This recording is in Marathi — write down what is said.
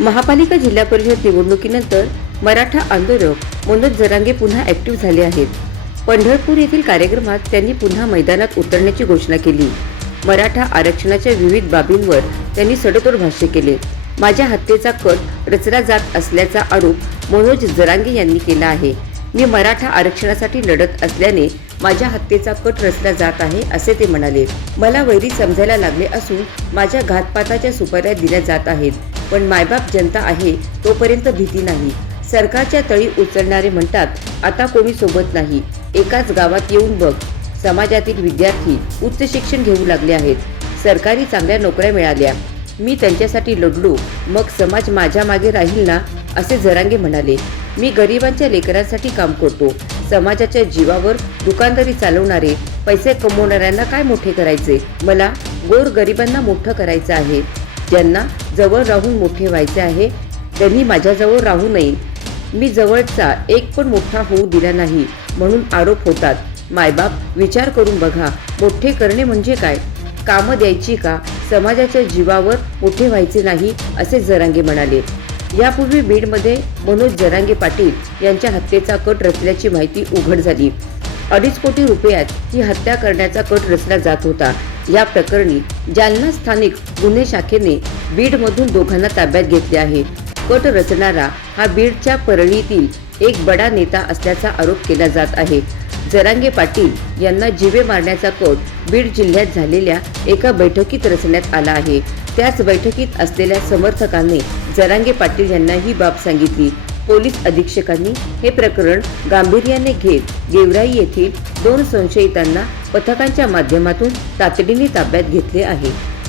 महापालिका जिल्हा परिषद निवडणुकीनंतर मराठा आंदोलक मनोज जरांगे पुन्हा ऍक्टिव्ह झाले आहेत. पंढरपूर येथील कार्यक्रमात त्यांनी पुन्हा मैदानात उतरण्याची घोषणा केली. मराठा आरक्षणाच्या विविध बाबींवर त्यांनी सडेतोड भाष्य केले. माझ्या हत्येचा कट रचला जात असल्याचा आरोप मनोज जरांगे यांनी केला आहे. मी मराठा आरक्षणासाठी लढत असल्याने माझ्या हत्येचा कट रचला जात आहे असे ते म्हणाले. मला वैरी समजायला लागले असून माझ्या घातपाताच्या सुपाऱ्या दिल्या जात आहेत, पण मायबाप जनता आहे तोपर्यंत भीती नाही. सरकारच्या तळी उचलणारे म्हणतात आता कोणी सोबत नाही. एकाच गावात येऊन बघ, समाजातील विद्यार्थी उच्च शिक्षण घेऊ लागले आहेत. सरकारी चांगल्या नोकऱ्या मिळाल्या. मी त्यांच्यासाठी लढलो, मग समाज माझ्या मागे राहील ना, असे जरांगे म्हणाले. मी गरिबांच्या लेकरांसाठी काम करतो. समाजाच्या जीवावर दुकानदारी चालवणारे पैसे कमवणाऱ्यांना काय मोठे करायचे? मला गोर गरिबांना मोठं करायचं आहे. ज्यांना जवळ राहून मोठे व्हायचे आहे त्यांनी माझ्याजवळ राहू नये. मी जवळचा एक पण मोठा होऊ दिला नाही म्हणून आरोप होतात. मायबाप विचार करून बघा, मोठे करणे म्हणजे काय? कामं द्यायची का? समाजाच्या जीवावर मोठे व्हायचे नाही, असे जरांगे म्हणाले. यापूर्वी बीडमध्ये मनोज जरांगे पाटील यांच्या हत्येचा कट रचल्याची माहिती उघड झाली. 2.5 कोटी रुपयात ही हत्या करण्याचा कट रचला जात होता. या प्रकरणी जालना स्थानिक गुन्हे शाखेने बीडमधून दोघांना ताब्यात घेतले आहे. कट रचणारा हा बीडच्या परळीतील एक बडा नेता असल्याचा आरोप केला जात आहे. जरांगे पाटील यांना जीवे मारण्याचा कट बीड जिल्ह्यात झालेल्या एका बैठकीत रचण्यात आला आहे. त्याच बैठकीत असलेल्या समर्थकांनी जरांगे पाटील यांना ही बाब सांगितली. पोलीस अधीक्षकांनी हे प्रकरण गांभीर्याने घेत गेवराई येथील 2 संशयितांना पथकांच्या माध्यमातून तातडीने ताब्यात घेतले आहे.